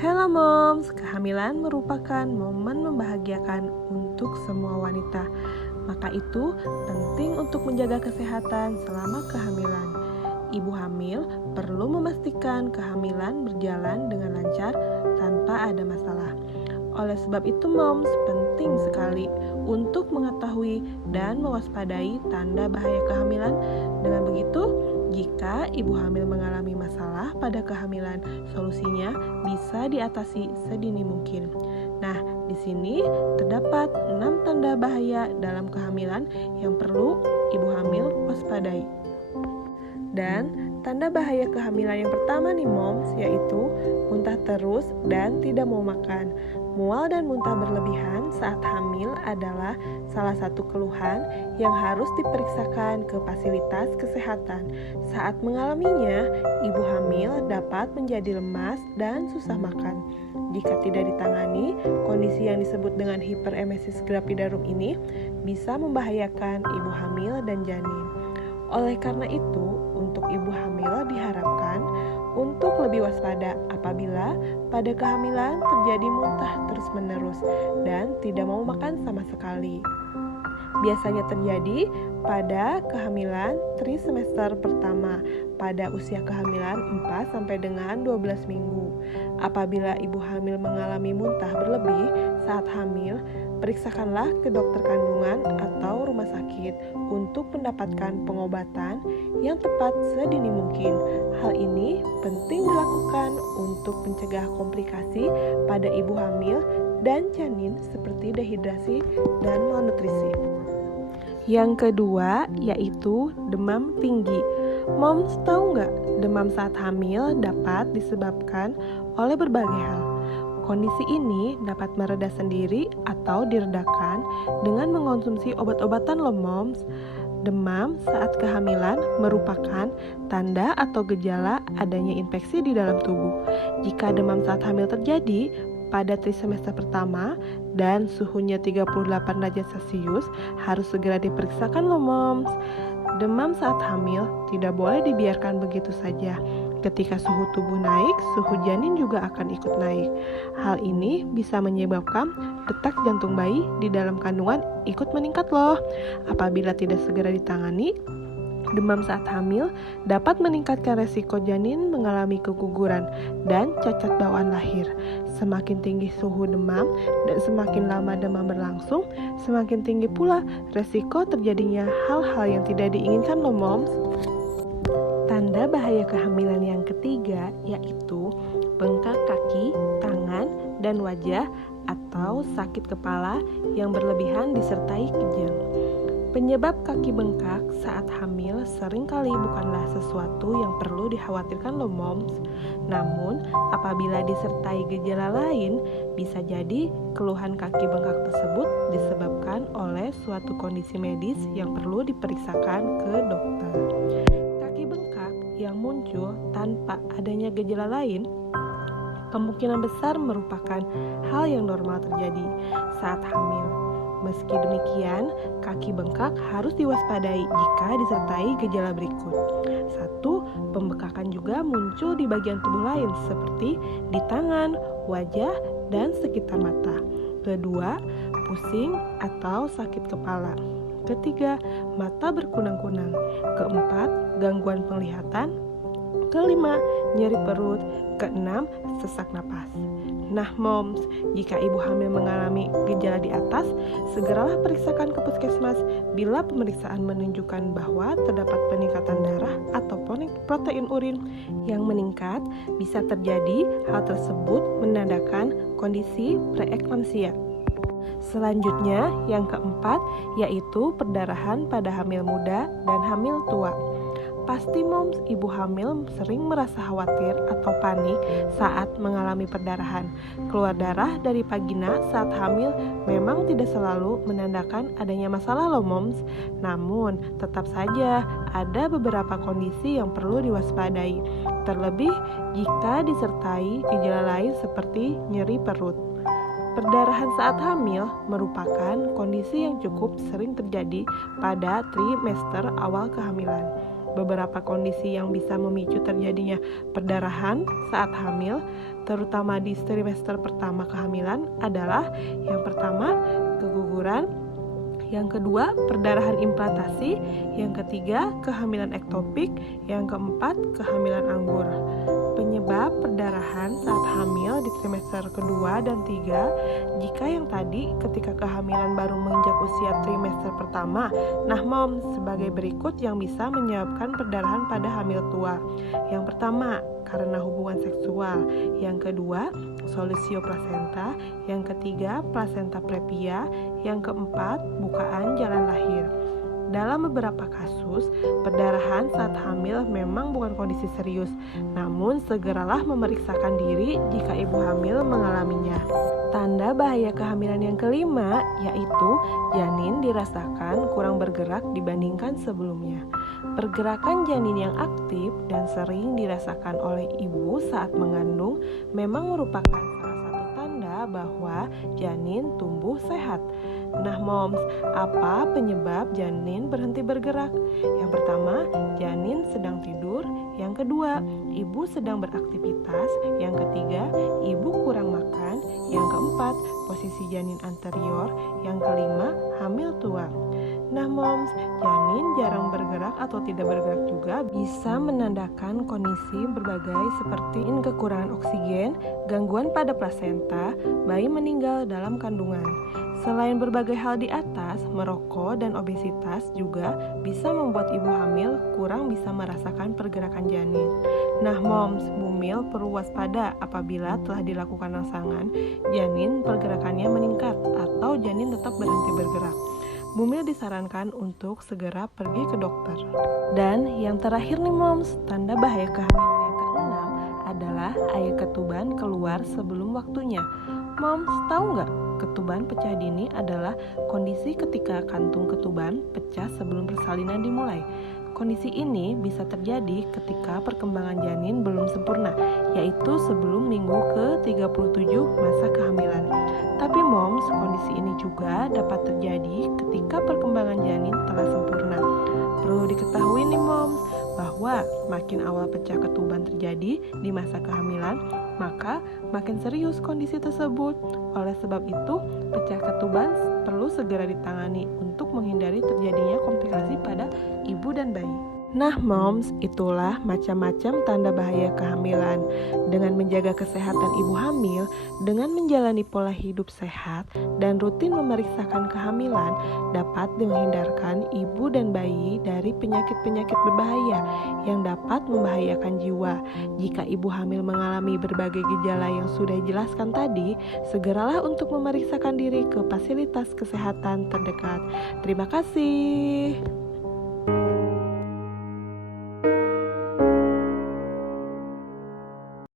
Hello moms, kehamilan merupakan momen membahagiakan untuk semua wanita. Maka itu penting untuk menjaga kesehatan selama kehamilan. Ibu hamil perlu memastikan kehamilan berjalan dengan lancar tanpa ada masalah. Oleh sebab itu moms penting sekali untuk mengetahui dan mewaspadai tanda bahaya kehamilan. Dengan begitu, jika ibu hamil mengalami masalah pada kehamilan, solusinya bisa diatasi sedini mungkin. Nah, di sini terdapat 6 tanda bahaya dalam kehamilan yang perlu ibu hamil waspadai. Dan tanda bahaya kehamilan yang pertama nih moms, yaitu muntah terus dan tidak mau makan. Mual dan muntah berlebihan saat hamil adalah salah satu keluhan yang harus diperiksakan ke fasilitas kesehatan. Saat mengalaminya, ibu hamil dapat menjadi lemas dan susah makan. Jika tidak ditangani, kondisi yang disebut dengan hiperemesis gravidarum ini bisa membahayakan ibu hamil dan janin. Oleh karena itu, untuk ibu hamil diharapkan untuk lebih waspada apabila pada kehamilan terjadi muntah terus-menerus dan tidak mau makan sama sekali. Biasanya terjadi pada kehamilan trimester pertama pada usia kehamilan 4 sampai dengan 12 minggu. Apabila ibu hamil mengalami muntah berlebih saat hamil, periksakanlah ke dokter kandungan atau rumah sakit untuk mendapatkan pengobatan yang tepat sedini mungkin. Hal ini penting dilakukan untuk mencegah komplikasi pada ibu hamil dan janin seperti dehidrasi dan malnutrisi. Yang kedua yaitu demam tinggi. Moms tahu nggak, demam saat hamil dapat disebabkan oleh berbagai hal. Kondisi ini dapat mereda sendiri atau diredakan dengan mengonsumsi obat-obatan loh moms. Demam saat kehamilan merupakan tanda atau gejala adanya infeksi di dalam tubuh. Jika demam saat hamil terjadi pada trimester pertama dan suhunya 38 derajat Celcius, harus segera diperiksakan loh moms. Demam saat hamil tidak boleh dibiarkan begitu saja. Ketika suhu tubuh naik, suhu janin juga akan ikut naik. Hal ini bisa menyebabkan detak jantung bayi di dalam kandungan ikut meningkat loh. Apabila tidak segera ditangani, demam saat hamil dapat meningkatkan resiko janin mengalami keguguran dan cacat bawaan lahir. Semakin tinggi suhu demam dan semakin lama demam berlangsung, semakin tinggi pula resiko terjadinya hal-hal yang tidak diinginkan loh moms. Tanda bahaya kehamilan yang ketiga yaitu bengkak kaki, tangan, dan wajah atau sakit kepala yang berlebihan disertai kejang. Penyebab kaki bengkak saat hamil seringkali bukanlah sesuatu yang perlu dikhawatirkan loh moms. Namun, apabila disertai gejala lain, bisa jadi keluhan kaki bengkak tersebut disebabkan oleh suatu kondisi medis yang perlu diperiksakan ke dokter. Kaki bengkak yang muncul tanpa adanya gejala lain kemungkinan besar merupakan hal yang normal terjadi saat hamil. Meski demikian, kaki bengkak harus diwaspadai jika disertai gejala berikut. 1. Pembekakan juga muncul di bagian tubuh lain seperti di tangan, wajah, dan sekitar mata. 2. Pusing atau sakit kepala. 3. Mata berkunang-kunang. 4. Gangguan penglihatan. 5. Nyeri perut. 6. Sesak napas. Nah moms, jika ibu hamil mengalami gejala di atas, segeralah periksakan ke puskesmas. Bila pemeriksaan menunjukkan bahwa terdapat peningkatan darah atau protein urin yang meningkat, bisa terjadi hal tersebut menandakan kondisi preeklamsia. Selanjutnya, yang keempat, yaitu perdarahan pada hamil muda dan hamil tua. Pasti moms ibu hamil sering merasa khawatir atau panik saat mengalami perdarahan. Keluar darah dari vagina saat hamil memang tidak selalu menandakan adanya masalah loh moms. Namun tetap saja ada beberapa kondisi yang perlu diwaspadai. Terlebih jika disertai gejala lain seperti nyeri perut. Perdarahan saat hamil merupakan kondisi yang cukup sering terjadi pada trimester awal kehamilan. beberapa kondisi yang bisa memicu terjadinya perdarahan saat hamil, terutama di trimester pertama kehamilan adalah yang pertama, keguguran, yang kedua, perdarahan implantasi, yang ketiga, kehamilan ektopik, yang keempat, kehamilan anggur. Penyebab perdarahan saat hamil di trimester kedua dan tiga, jika yang tadi ketika kehamilan baru menginjak usia trimester pertama, nah moms, sebagai berikut yang bisa menyebabkan perdarahan pada hamil tua. Yang pertama, karena hubungan seksual. Yang kedua, solusio plasenta. Yang ketiga, plasenta previa. Yang keempat, bukaan jalan lahir. Dalam beberapa kasus, perdarahan saat hamil memang bukan kondisi serius, namun segeralah memeriksakan diri jika ibu hamil mengalaminya. Tanda bahaya kehamilan yang kelima, yaitu janin dirasakan kurang bergerak dibandingkan sebelumnya. Pergerakan janin yang aktif dan sering dirasakan oleh ibu saat mengandung memang merupakan salah satu tanda bahwa janin tumbuh sehat. Nah moms, apa penyebab janin berhenti bergerak? Yang pertama, janin sedang tidur. Yang kedua, ibu sedang beraktivitas. Yang ketiga, ibu kurang makan. Yang keempat, posisi janin anterior. Yang kelima, hamil tua. Nah moms, janin jarang bergerak atau tidak bergerak juga bisa menandakan kondisi berbagai seperti kekurangan oksigen, gangguan pada plasenta, bayi meninggal dalam kandungan. Selain berbagai hal di atas, merokok dan obesitas juga bisa membuat ibu hamil kurang bisa merasakan pergerakan janin. Nah moms, bumil perlu waspada apabila telah dilakukan rangsangan, janin pergerakannya meningkat atau janin tetap berhenti bergerak. Bumil disarankan untuk segera pergi ke dokter. Dan yang terakhir nih moms, tanda bahaya kehamilan yang keenam adalah air ketuban keluar sebelum waktunya. Moms, tahu nggak? Ketuban pecah dini adalah kondisi ketika kantung ketuban pecah sebelum persalinan dimulai. Kondisi ini bisa terjadi ketika perkembangan janin belum sempurna, yaitu sebelum minggu ke-37 masa kehamilan. Tapi moms, kondisi ini juga dapat terjadi ketika perkembangan janin telah sempurna. Perlu diketahui nih moms, bahwa makin awal pecah ketuban terjadi di masa kehamilan, maka makin serius kondisi tersebut. Oleh sebab itu, pecah ketuban perlu segera ditangani untuk menghindari terjadinya komplikasi pada ibu dan bayi. Nah moms, itulah macam-macam tanda bahaya kehamilan. Dengan menjaga kesehatan ibu hamil, dengan menjalani pola hidup sehat, dan rutin memeriksakan kehamilan, dapat menghindarkan ibu dan bayi dari penyakit-penyakit berbahaya yang dapat membahayakan jiwa. Jika ibu hamil mengalami berbagai gejala yang sudah dijelaskan tadi, segeralah untuk memeriksakan diri ke fasilitas kesehatan terdekat. Terima kasih.